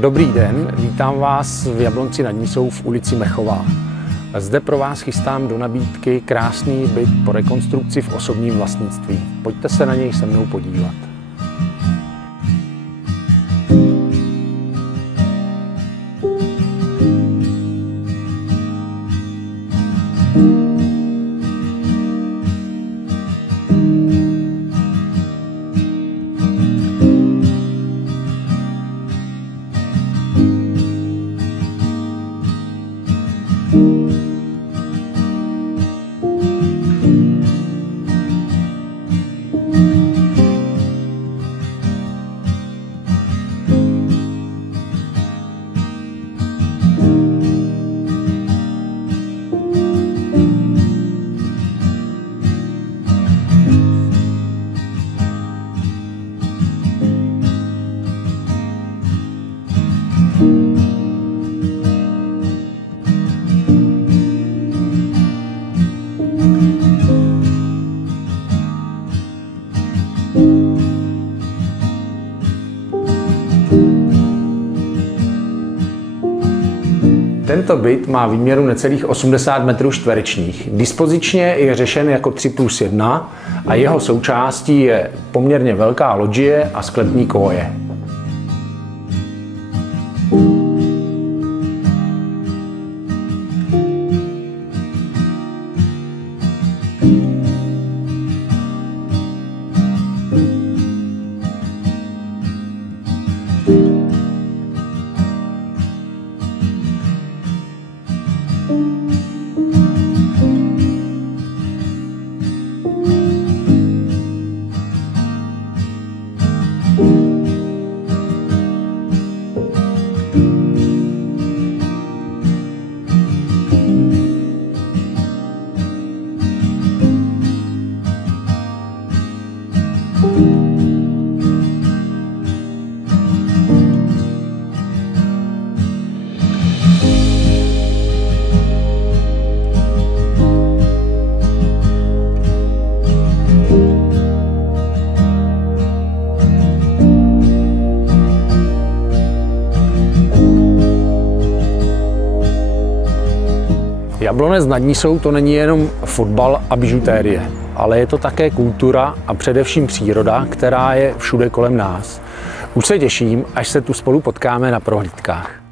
Dobrý den, vítám vás v Jablonci nad Nisou v ulici Mechová. Zde pro vás chystám do nabídky krásný byt po rekonstrukci v osobním vlastnictví. Pojďte se na něj se mnou podívat. Tento byt má výměru necelých 80 metrů čtverečních. Dispozičně je řešen jako 3+1 a jeho součástí je poměrně velká lodžie a sklepní koje. Jablonec nad Nisou to není jenom fotbal a bižutérie, ale je to také kultura a především příroda, která je všude kolem nás. Už se těším, až se tu spolu potkáme na prohlídkách.